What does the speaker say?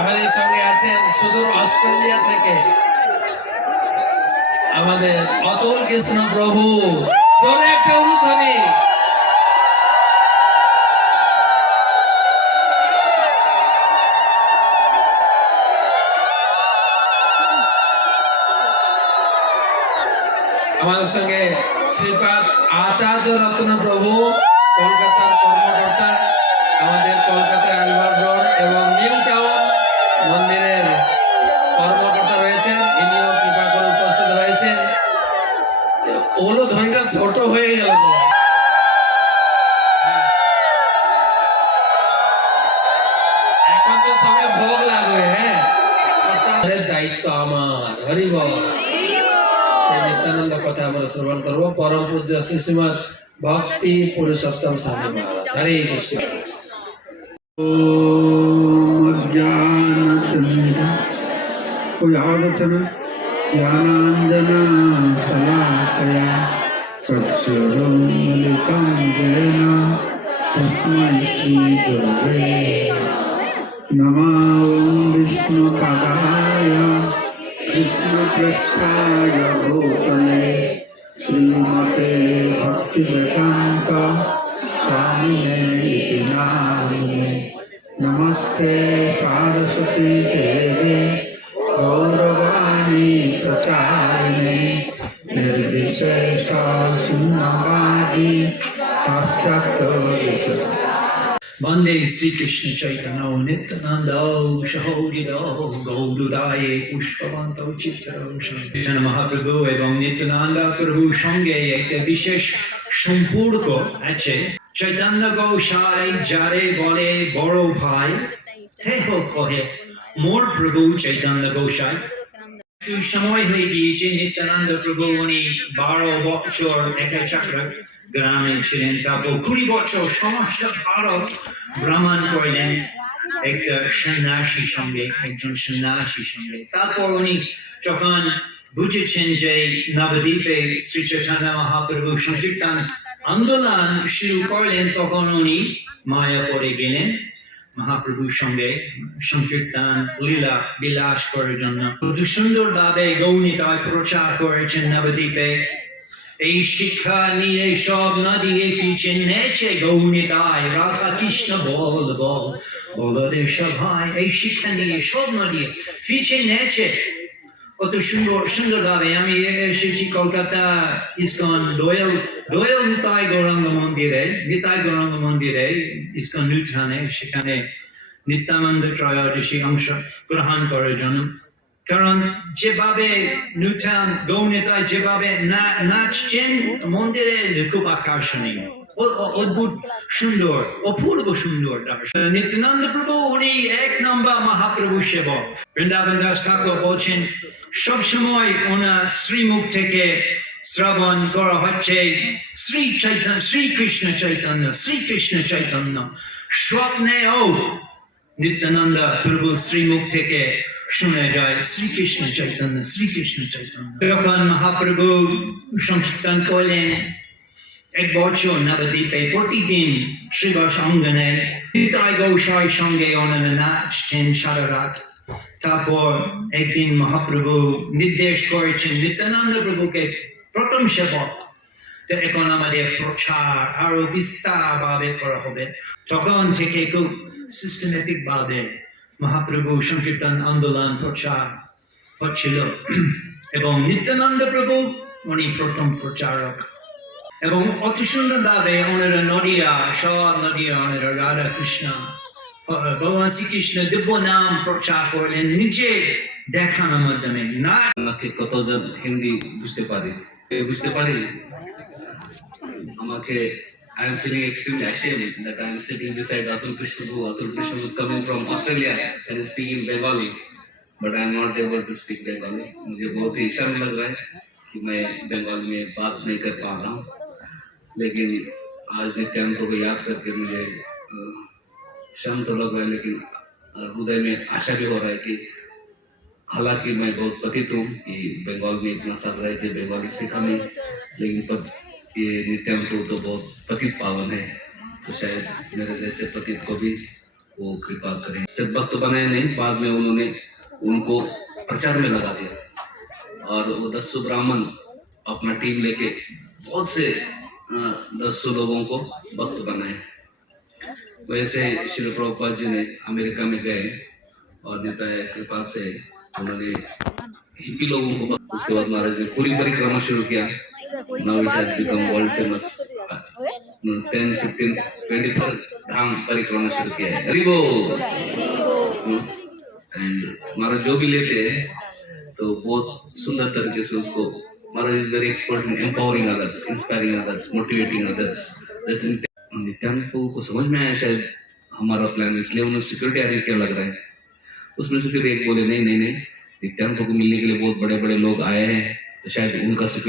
আমাদের সঙ্গে আছেন সুদূর অস্ট্রেলিয়া থেকে আমাদের অতুল কৃষ্ণ প্রভু। জোরে একটা উলুধ্বনি। আমাদের সঙ্গে শ্রীপাদ আচার্য রত্ন প্রভু, কলকাতার কর্মকর্তা, আমাদের কলকাতা আলবার্ট রোড এবং নিউ টাউন মন্দিরের কর্মকর্তা রয়েছেন। ইনিও কৃপা করে উপস্থিত হয়েছেন। ওলো ধ্বনিটা ছোট হয়ে গেল। এখন তো সঙ্গে ভোগ লাগবে। হ্যাঁ, দায়িত্ব আমার। হরি বল। সেই নিত্যানন্দ কথা আমরা শ্রবণ করবো। পরম পূজ্য শ্রী শ্রীমৎ ভক্তি পুরুষোত্তম স্বামী মহারাজ। হরে কৃষ্ণ। ज्ञानांजना शलाकया चक्षुरुन्मिलितं येन तस्मै श्रीगुरवे नमः। ॐ विष्णुपदाय कृष्णपृष्ठाय भूतले श्रीमते भक्तिवेदान्त स्वामिने इति नामिने। नमस्ते सारस्वती देवे गौरवाणी प्रचारिणे निर्विशेष शून्यवादी पाश्चात्य। वंदे श्री कृष्ण चैतन्य नित्यानंद सहोदितो गौड़ाय पुष्पवंतो चित्रं महाप्रभु एवं नित्यानंद प्रभु संगे एक विशेष সম্পর্ক আছে। চৈতন্য গোসাই যারে বলে বড় ভাই, দেহ কহে মোর প্রভু চৈতন্য গোসাই। সময় হয়ে গিয়েছে নিত্যানন্দ প্রভু উনি 12 বছর একাচক্র গ্রামে ছিলেন। তারপর 20 বছর সমস্ত ভারত ভ্রমণ করলেন একটা সন্ন্যাসীর সঙ্গে, একজন সন্ন্যাসীর সঙ্গে। তারপর উনি যখন বুঝেছেন যে নবদ্বীপে শ্রী চৈতন্য মহাপ্রভু সংকীর্তন আন্দোলন শুরু করলেন, তখন উনি মায়াপুরে গেলেন মহাপ্রভুর সঙ্গে সংকীর্তন লীলা বিলাস করার জন্য। খুব সুন্দরভাবে গৌণিতায় প্রচার করেছেন নবদ্বীপে। এই শিক্ষা নিয়ে সব নদীয়ে ফিরছেন নেচে গৌণিতায় রাধা কৃষ্ণ বল বল বলরে সভায়। এই শিক্ষা নিয়ে সব নদীয়ে ফিরছেন নেচে কত সুন্দর সুন্দরভাবে। আমি এসেছি কলকাতা ইস্কন দোয়েল নিতাই গৌরাঙ্গ মন্দিরে ইস্কন নিউটাউনে, সেখানে নিত্যানন্দ ত্রয়োদশী অংশ গ্রহণ করার জন্য। কারণ যেভাবে নিউটাউন গৌনিতায় যেভাবে নাচছেন মন্দিরে খুব আকর্ষণীয়, অদ্ভুত সুন্দর, অপূর্ব সুন্দর। নিত্যানন্দ প্রভু উনি 1 নম্বর মহাপ্রভু সেবক। বৃন্দাবন দাস ঠাকুর বলছেন সবসময় ওনার শ্রীমুখ থেকে শ্রবণ করা হচ্ছে শ্রীকৃষ্ণ চৈতন্য। স্বপ্নেও নিত্যানন্দ প্রভু শ্রীমুখ থেকে শুনে যায় শ্রীকৃষ্ণ চৈতন্য। যখন মহাপ্রভু সংকীর্তন করলেন 1 বছর নবদ্বীপে, প্রতিদিন শ্রীবাস অঙ্গনে নিতাই গোসাইয়ের সঙ্গে ওনারা নাচতেন সারা রাত। তারপর একদিন মহাপ্রভু নির্দেশ করেছেন নিত্যানন্দ প্রভুকে প্রথম সেবক, তো এখন আমাদের প্রচার আরো বিস্তার ভাবে করা হবে। তখন থেকে খুব সিস্টেমেটিক ভাবে মহাপ্রভু সংকীর্তন আন্দোলন প্রচার হচ্ছিল এবং নিত্যানন্দ প্রভু উনি প্রথম প্রচারক। এবং অতি সুন্দর ভাবে ওনারা সব নদিয়া ওনারা রাধা কৃষ্ণ ভগবান শ্রীকৃষ্ণ দিব্য নাম প্রচার করলেন নিজে দেখানোর মাধ্যমে। না আমাকে কতজন হিন্দি বুঝতে পারি আমাকে I am feeling extremely ashamed that I am sitting beside Atul Krishna who is coming from Australia and is speaking Bengali, but I am not able to speak Bengali. मुझे बहुत ही शर्म लग रहा है कि मैं बंगाली में बात नहीं कर पा रहा हूँ, लेकिन आज नित्यानंद को याद करके मुझे शर्म तो लग रहा है, लेकिन हृदय में आशा भी हो रहा है कि हालांकि मैं बहुत पतित हूँ कि बंगाल में इतना साल रहे थे, बंगाली सीखा नहीं, लेकिन ये नित्यानंद तो बहुत पतित पावन है, तो शायद मेरे जैसे पतित को भी वो कृपा करें। सिर्फ भक्त बनाए नहीं, बाद में उन्होंने उनको प्रचार में लगा दिया और वो 10 ब्राह्मण अपना टीम लेके बहुत से 10 लोगों को भक्त बनाए। वैसे श्री प्रभुपाद जी ने अमेरिका में गए और नेता कृपा से उन्होंने हिप्पी लोगों को, उसके बाद महाराज ने पूरी परिक्रमा शुरू किया। Now it has become world famous. 10, 15, 23 धाम परिक्रमा शुरू किया है। हरि बोल। एंड महाराज जो भी लेते हैं तो बहुत सुंदर तरीके से उसको, Maharaj is very expert in empowering others, inspiring others, motivating others. जैसे नित्यानंद को समझ में आया शायद हमारा प्लान, इसलिए उन्होंने सिक्योरिटी अरेंज किया लग रहा है। उसमें से फिर एक बोले नहीं नहीं नहीं, नित्यानंद को मिलने के लिए बहुत बड़े बड़े लोग आए हैं, तो शायद उनका सिक्योरिटी